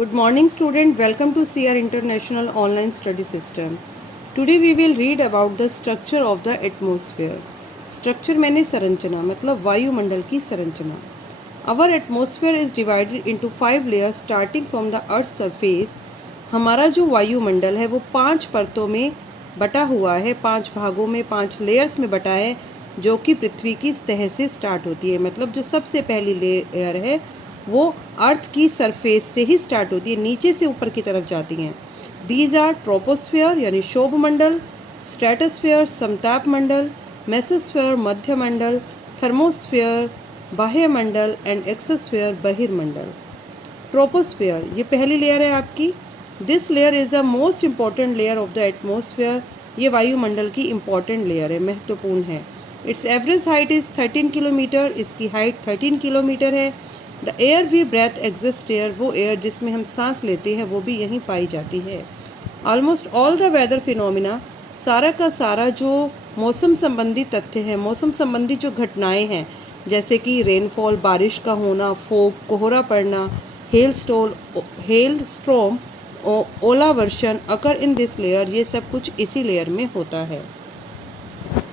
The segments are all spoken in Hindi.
Good morning student, welcome to CR International Online Study System. Today we will read about the structure of the atmosphere. Structure मैंने संरचना मतलब वायुमंडल की संरचना. Our atmosphere is divided into 5 layers starting from the earth's surface. हमारा जो वायुमंडल है वो 5 परतों में बटा हुआ है, 5 भागों में, 5 लेयर्स में बटा है, जो कि पृथ्वी की सतह से स्टार्ट होती है. मतलब जो सबसे पहली लेयर है वो अर्थ की सरफेस से ही स्टार्ट होती है, नीचे से ऊपर की तरफ जाती हैं. दीज आर ट्रोपोस्फेयर यानी शोभ मंडल, स्ट्रेटोस्फेयर समताप मंडल, मेसोस्फेयर मध्य मंडल, थर्मोस्फेयर बाह्य मंडल एंड एक्सोस्फेयर बहिर्मंडल. ट्रोपोस्फेयर ये पहली लेयर है आपकी. This layer is the most important layer of the atmosphere. ये वायुमंडल की इम्पॉर्टेंट लेयर है, महत्वपूर्ण है. Its average height is 13 kilometre. इसकी हाइट 13 किलोमीटर है. The air we breathe exist air, वो एयर जिसमें हम सांस लेते हैं वो भी यहीं पाई जाती है. Almost all the weather phenomena, सारा का सारा जो मौसम संबंधी तथ्य हैं, मौसम संबंधी जो घटनाएं हैं, जैसे कि रेनफॉल बारिश का होना, फोग कोहरा पड़ना, हेल स्ट्रॉम ओलावर्षण अकर इन दिस लेयर, ये सब कुछ इसी लेयर में होता है.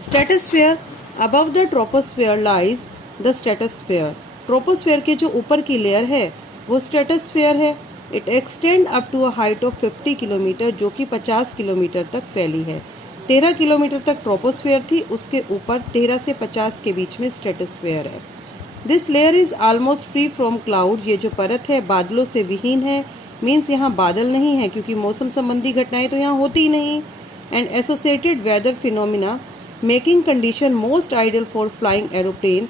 Stratosphere, above the troposphere lies the stratosphere. Troposphere के जो ऊपर की लेयर है वो स्ट्रेटोस्फेयर है. It extend up to a height of 50 kilometre, जो कि 50 किलोमीटर तक फैली है. 13 किलोमीटर तक ट्रोपोस्फेयर थी, उसके ऊपर 13 से 50 के बीच में स्ट्रेटोस्फेयर है. This layer is almost free from cloud. ये जो परत है बादलों से विहीन है. मीन्स यहाँ बादल नहीं है, क्योंकि मौसम संबंधी घटनाएं तो यहाँ होती ही नहीं. And associated weather phenomena making condition most ideal for flying aeroplane.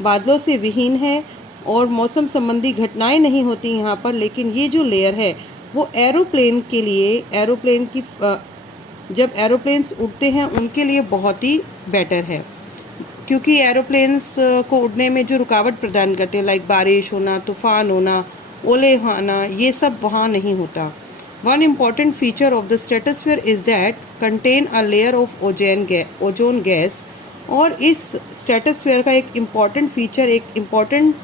बादलों से विहीन है और मौसम संबंधी घटनाएं नहीं होती यहाँ पर, लेकिन ये जो लेयर है वो एरोप्लेन के लिए, एरोप्लेन की जब एरोप्लेन्स उड़ते हैं उनके लिए बहुत ही बेटर है, क्योंकि एरोप्लेन्स को उड़ने में जो रुकावट प्रदान करते हैं, लाइक बारिश होना, तूफान होना, ओले आना, ये सब वहाँ नहीं होता. One important feature of the stratosphere is that contain a layer of ozone gas. और इस स्ट्रेटोस्फेयर का एक इम्पॉर्टेंट फीचर, एक इम्पॉर्टेंट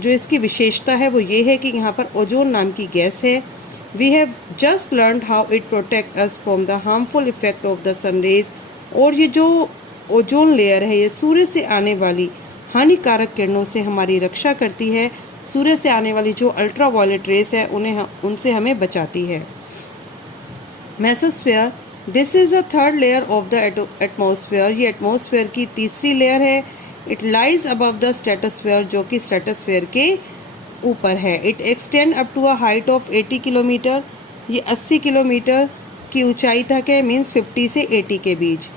जो इसकी विशेषता है वो ये है कि यहाँ पर ओजोन नाम की गैस है. We have just learned how it protect us from the harmful effect of the sun rays. और ये जो ओजोन लेयर है ये सूर्य से आने वाली हानिकारक किरणों से हमारी रक्षा करती है. सूर्य से आने वाली जो अल्ट्रा वायलेट रेस है उनसे हमें बचाती है. Mesosphere, this is a third layer of the atmosphere. ये एटमोसफेयर की तीसरी लेयर है. It lies above the stratosphere, जो कि स्ट्रेटोस्फेयर के ऊपर है. It extend up to a height of 80 kilometre. ये 80 किलोमीटर की ऊंचाई तक है, मीन्स 50 से 80 के बीच.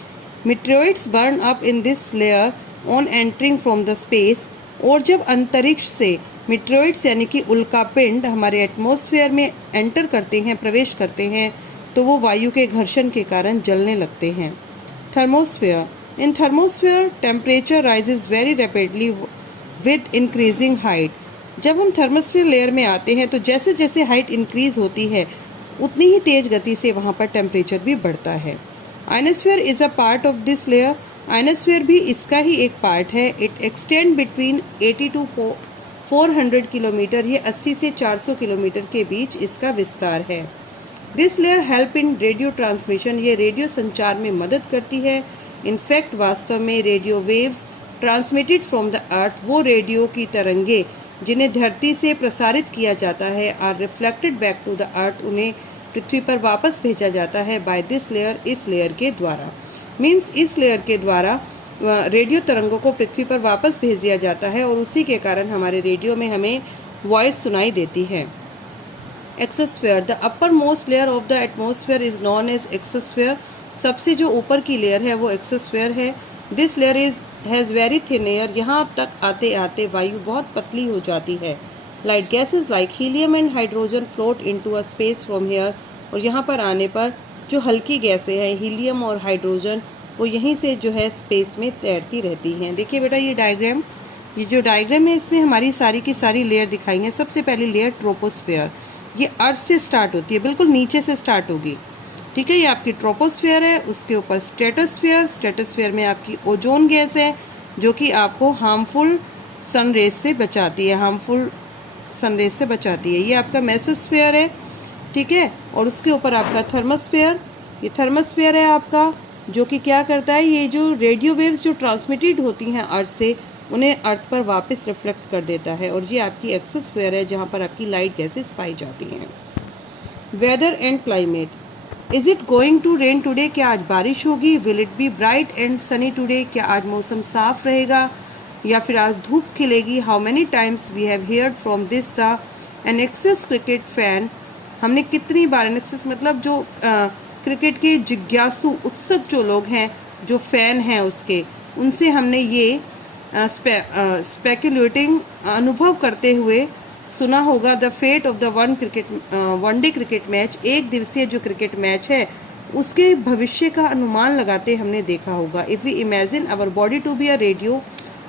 Meteoroids burn up in this layer on entering from the space. और जब अंतरिक्ष से मीटेरोइड्स यानी कि उल्कापिंड हमारे एटमोसफेयर में एंटर करते हैं, प्रवेश करते हैं, तो वो वायु के घर्षण के कारण जलने लगते हैं. Thermosphere, in thermosphere temperature rises very rapidly with increasing height. जब हम थर्मोस्फेयर लेयर में आते हैं तो जैसे जैसे हाइट इंक्रीज होती है उतनी ही तेज गति से वहाँ पर टेम्परेचर भी बढ़ता है. Ionosphere is a part of this layer. Ionosphere भी इसका ही एक पार्ट है. It extend between 80 to 400 kilometre. ये 80 से 400 किलोमीटर के बीच इसका विस्तार है. This layer help in radio transmission. ये रेडियो संचार में मदद करती है. इनफैक्ट वास्तव में radio waves transmitted from the earth, वो रेडियो की तरंगे जिन्हें धरती से प्रसारित किया जाता है, are reflected back to the earth, उन्हें पृथ्वी पर वापस भेजा जाता है बाय दिस लेयर, इस लेयर के द्वारा. मीन्स इस लेयर के द्वारा रेडियो तरंगों को पृथ्वी पर वापस भेज दिया जाता है और उसी के कारण हमारे रेडियो में हमें वॉइस सुनाई देती है. Exosphere, the upper most layer of the atmosphere is known as exosphere. सबसे जो ऊपर की लेयर है वो एक्सोस्फेयर है. This layer has very thin air. यहाँ तक आते आते वायु बहुत पतली हो जाती है. Light gases like helium and hydrogen float into a space from here. और यहाँ पर आने पर जो हल्की गैसें हैं, हीलियम और हाइड्रोजन, वो यहीं से जो है स्पेस में तैरती रहती हैं. देखिए बेटा ये डायग्राम, ये जो डायग्राम है इसमें हमारी सारी की सारी लेयर दिखाई हैं. सबसे पहली लेयर ट्रोपोस्फेयर, ये अर्थ से स्टार्ट होती है, बिल्कुल नीचे से स्टार्ट होगी. ठीक है, ये आपकी ट्रोपोस्फेयर है. उसके ऊपर स्ट्रेटोस्फेयर, स्ट्रेटोस्फेयर में आपकी ओजोन गैस है जो कि आपको हार्मफुल सन रेज से बचाती है, हार्मफुल सनरेज से बचाती है। ये आपका मेसोस्फीयर है, ठीक है, और उसके ऊपर आपका थर्मोस्फीयर। ये थर्मोस्फीयर है आपका, जो कि क्या करता है, ये जो रेडियो वेव्स जो ट्रांसमिटेड होती हैं अर्थ से, उन्हें अर्थ पर वापस रिफ्लेक्ट कर देता है। और ये आपकी एक्सोस्फीयर है, जहाँ पर आपकी लाइट गैसेस पाई जाती हैं। Weather and climate. Is it going to rain today? क्या आज बारिश होगी? Will it be bright and sunny today? क्या आज मौसम साफ रहेगा या फिर आज धूप खिलेगी? How many times we have heard from this the an excess cricket fan. हमने कितनी बार, एन एक्सेस मतलब जो क्रिकेट के जिज्ञासु उत्सुक जो लोग हैं, जो फैन हैं उसके, उनसे हमने ये स्पेकुलेटिंग अनुभव करते हुए सुना होगा। The fate of the one day cricket match, एक दिवसीय जो क्रिकेट मैच है उसके भविष्य का अनुमान लगाते हमने देखा होगा। If we imagine our body to be a radio,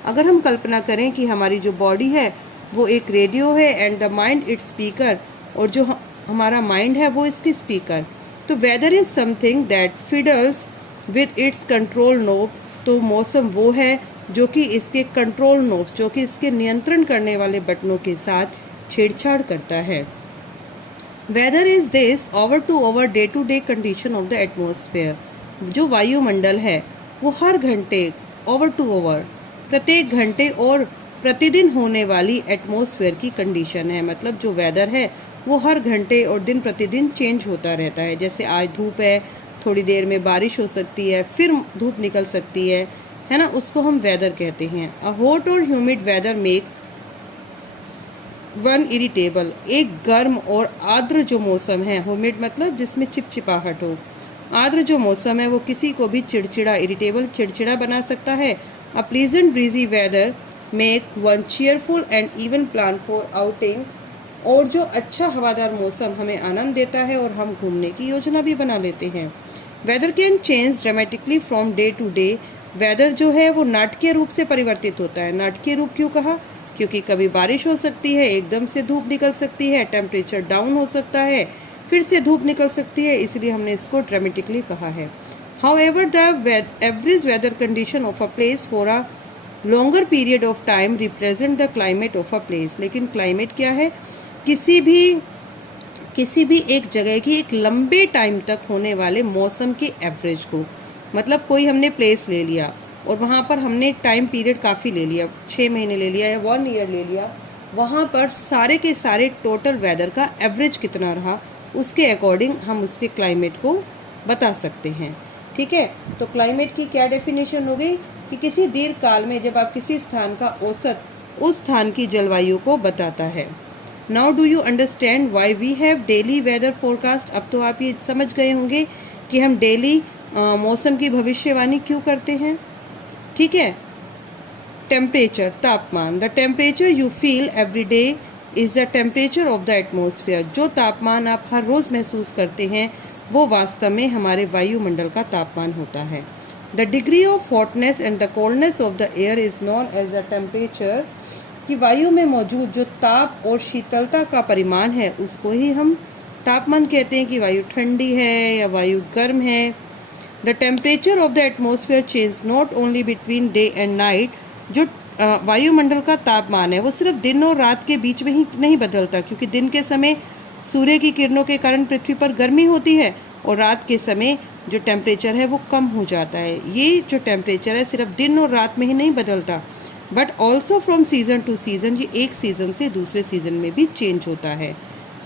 अगर हम कल्पना करें कि हमारी जो बॉडी है वो एक रेडियो है, and the mind its speaker, और जो हमारा माइंड है वो इसकी स्पीकर। तो weather is something that fiddles with its control knob, तो मौसम वो है जो कि इसके कंट्रोल नोब्स, जो कि इसके नियंत्रण करने वाले बटनों के साथ छेड़छाड़ करता है। Weather is this over to over day to day condition of the atmosphere. जो वायुमंडल है वो हर घंटे, ओवर टू ओवर, प्रत्येक घंटे और प्रतिदिन होने वाली एटमॉस्फेयर की कंडीशन है। मतलब जो वेदर है वो हर घंटे और दिन प्रतिदिन चेंज होता रहता है। जैसे आज धूप है, थोड़ी देर में बारिश हो सकती है, फिर धूप निकल सकती है ना, उसको हम वेदर कहते हैं। अ हॉट और humid weather make one irritable. एक गर्म और आर्द्र जो मौसम है, ह्यूमिड मतलब जिसमें चिपचिपाहट हो, आर्द्र जो मौसम है वो किसी को भी चिड़चिड़ा, इरिटेबल चिड़चिड़ा बना सकता है। A pleasant breezy weather make one cheerful and even plan for outing. और जो अच्छा हवादार मौसम हमें आनंद देता है और हम घूमने की योजना भी बना लेते हैं। Weather can change dramatically from day to day. Weather जो है वो नाटकीय रूप से परिवर्तित होता है। नाटकीय रूप क्यों कहा? क्योंकि कभी बारिश हो सकती है, एकदम से धूप निकल सकती है, टेम्परेचर डाउन हो सकता है, फिर से धूप निकल सकती है, इसलिए हमने इसको ड्रामेटिकली कहा है। However the average weather condition of a place for a longer period of time represent the climate of a place. लेकिन क्लाइमेट क्या है? किसी भी एक जगह की एक लंबे टाइम तक होने वाले मौसम के एवरेज को, मतलब कोई हमने प्लेस ले लिया और वहाँ पर हमने टाइम पीरियड काफ़ी ले लिया, 6 महीने ले लिया या 1 ईयर ले लिया, वहाँ पर सारे के सारे टोटल वेदर का एवरेज कितना रहा, उसके अकॉर्डिंग हम उसके क्लाइमेट को बता सकते हैं। ठीक है, तो क्लाइमेट की क्या डेफिनेशन हो गई कि किसी दीर्घ काल में जब आप किसी स्थान का औसत उस स्थान की जलवायु को बताता है। Now do you understand why we have daily weather forecast. अब तो आप ये समझ गए होंगे कि हम डेली मौसम की भविष्यवाणी क्यों करते हैं। ठीक है, टेम्परेचर, तापमान। The temperature you feel every day is the temperature of the atmosphere. जो तापमान आप हर रोज़ महसूस करते हैं वो वास्तव में हमारे वायुमंडल का तापमान होता है। The degree of hotness and the coldness of the air is known as the temperature. कि वायु में मौजूद जो ताप और शीतलता का परिमाण है उसको ही हम तापमान कहते हैं, कि वायु ठंडी है या वायु गर्म है। The temperature of the atmosphere change not only between day and night. जो वायुमंडल का तापमान है वो सिर्फ दिन और रात के बीच में ही नहीं बदलता, क्योंकि दिन के समय सूर्य की किरणों के कारण पृथ्वी पर गर्मी होती है और रात के समय जो टेम्परेचर है वो कम हो जाता है। ये जो टेम्परेचर है सिर्फ दिन और रात में ही नहीं बदलता, but also from season two season, ये एक सीज़न से दूसरे सीज़न में भी चेंज होता है।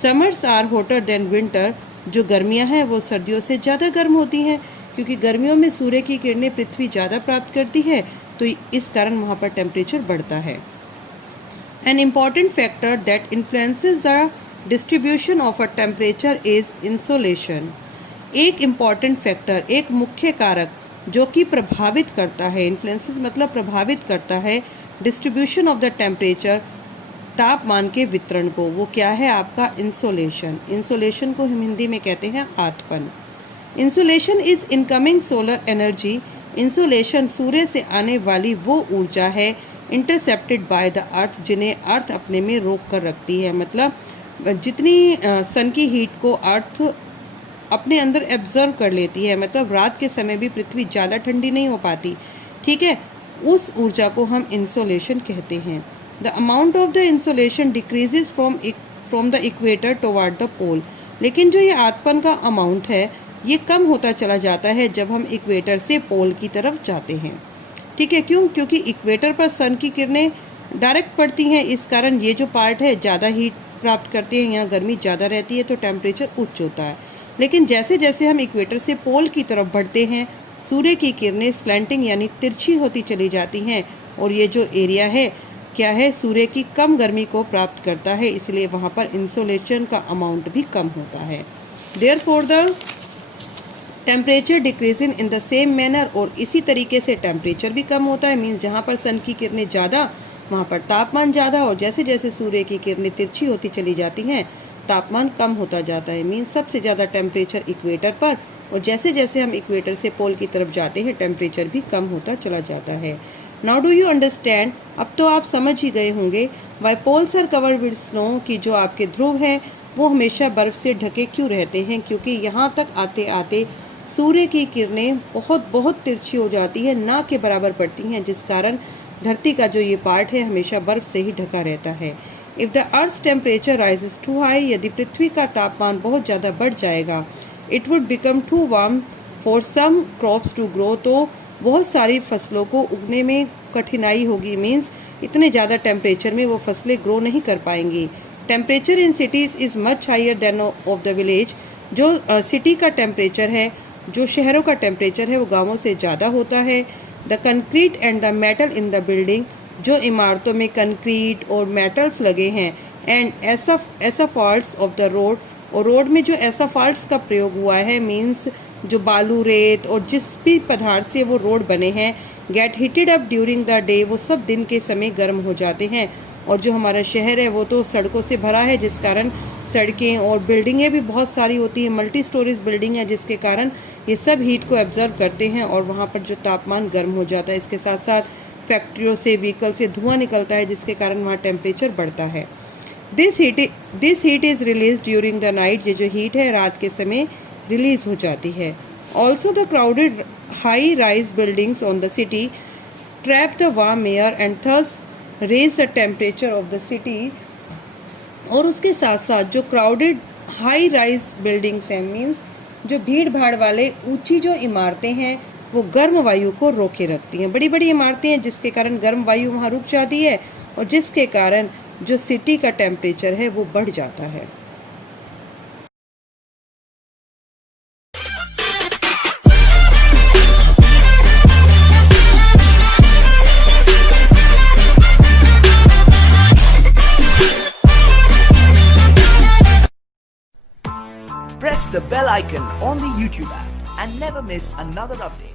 Summers are hotter than winter. जो गर्मियाँ हैं वो सर्दियों से ज़्यादा गर्म होती हैं, क्योंकि गर्मियों में सूर्य की किरणें पृथ्वी ज़्यादा प्राप्त करती है, तो इस कारण वहाँ पर टेम्परेचर बढ़ता है। An important factor that influences the distribution of a temperature is insolation. एक इम्पॉर्टेंट फैक्टर, एक मुख्य कारक जो कि प्रभावित करता है, इन्फ्लुएंसेस मतलब प्रभावित करता है डिस्ट्रीब्यूशन ऑफ द टेम्परेचर, तापमान के वितरण को, वो क्या है आपका इंसोलेशन। इंसोलेशन को हम हिंदी में कहते हैं आतपन। Insolation is incoming solar energy. Insolation सूर्य से आने वाली वो ऊर्जा है इंटरसेप्टेड बाय द अर्थ, जिन्हें अर्थ अपने में रोक कर रखती है। मतलब जितनी सन की हीट को अर्थ अपने अंदर एब्जर्व कर लेती है, मतलब रात के समय भी पृथ्वी ज़्यादा ठंडी नहीं हो पाती। ठीक है, उस ऊर्जा को हम इंसोलेशन कहते हैं। The amount of the insolation decreases from the equator toward the pole. लेकिन जो ये आतपन का अमाउंट है ये कम होता चला जाता है जब हम इक्वेटर से पोल की तरफ जाते हैं। ठीक है, क्यों? क्योंकि इक्वेटर पर सन की किरणें डायरेक्ट पड़ती हैं, इस कारण ये जो पार्ट है ज़्यादा हीट प्राप्त करते हैं, यहाँ गर्मी ज़्यादा रहती है तो टेम्परेचर उच्च होता है। लेकिन जैसे जैसे हम इक्वेटर से पोल की तरफ बढ़ते हैं सूर्य की किरणें स्लैंटिंग यानी तिरछी होती चली जाती हैं और ये जो एरिया है क्या है, सूर्य की कम गर्मी को प्राप्त करता है, इसलिए वहाँ पर इंसोलेशन का अमाउंट भी कम होता है। Therefore the temperature decreasing in the same manner, और इसी तरीके से टेम्परेचर भी कम होता है। मीन्स जहाँ पर सन की किरणें ज़्यादा वहाँ पर तापमान ज़्यादा, और जैसे जैसे सूर्य की किरणें तिरछी होती चली जाती हैं तापमान कम होता जाता है। मीन्स सबसे ज़्यादा टेम्परेचर इक्वेटर पर, और जैसे जैसे हम इक्वेटर से पोल की तरफ जाते हैं टेम्परेचर भी कम होता चला जाता है। नाउ डू यू अंडरस्टैंड, अब तो आप समझ ही गए होंगे why poles are covered with snow, कि जो आपके ध्रुव हैं वो हमेशा बर्फ़ से ढके क्यों रहते हैं, क्योंकि यहाँ तक आते आते सूर्य की किरणें बहुत बहुत तिरछी हो जाती है, ना के बराबर पड़ती हैं, जिस कारण धरती का जो ये पार्ट है हमेशा बर्फ़ से ही ढका रहता है। If the earth temperature rises too high, यदि पृथ्वी का तापमान बहुत ज़्यादा बढ़ जाएगा, it would become too warm for some crops to grow, तो बहुत सारी फसलों को उगने में कठिनाई होगी। मीन्स इतने ज़्यादा टेम्परेचर में वो फसलें ग्रो नहीं कर पाएंगी। Temperature in cities is much higher than of the village, जो सिटी का टेम्परेचर है, जो शहरों का टेम्परेचर है वो गाँवों से ज़्यादा होता है। The concrete and the metal in the building, जो इमारतों में कंक्रीट और मेटल्स लगे हैं, एंड ऐसा फॉल्ट्स ऑफ द रोड, और रोड में जो ऐसा फॉल्ट्स का प्रयोग हुआ है, मीन्स जो बालू रेत और जिस भी पदार्थ से वो रोड बने हैं, gate heated up during the day, वो सब दिन के समय गर्म हो जाते हैं। और जो हमारा शहर है वो तो सड़कों से भरा है, जिस कारण सड़कें और बिल्डिंगें भी बहुत सारी होती हैं, मल्टी स्टोरेज बिल्डिंग है, जिसके कारण ये सब हीट को एब्जर्व करते हैं और वहाँ पर जो तापमान गर्म हो जाता है। इसके साथ साथ फैक्ट्रियों से, व्हीकल से धुआं निकलता है, जिसके कारण वहाँ टेम्परेचर बढ़ता है। This heat is release during the night, ये जो हीट है रात के समय रिलीज हो जाती है। Also the crowded high rise buildings on the city trap the warm air and thus raise the temperature of the city, और उसके साथ साथ जो क्राउडेड हाई राइज बिल्डिंग्स हैं, मीन्स जो भीड़ भाड़ वाले ऊंची जो इमारतें हैं वो गर्म वायु को रोके रखती हैं। बड़ी बड़ी इमारतें हैं जिसके कारण गर्म वायु वहाँ रुक जाती है, और जिसके कारण जो सिटी का टेम्परेचर है वो बढ़ जाता है। Press the bell icon on the YouTube app and never miss another update.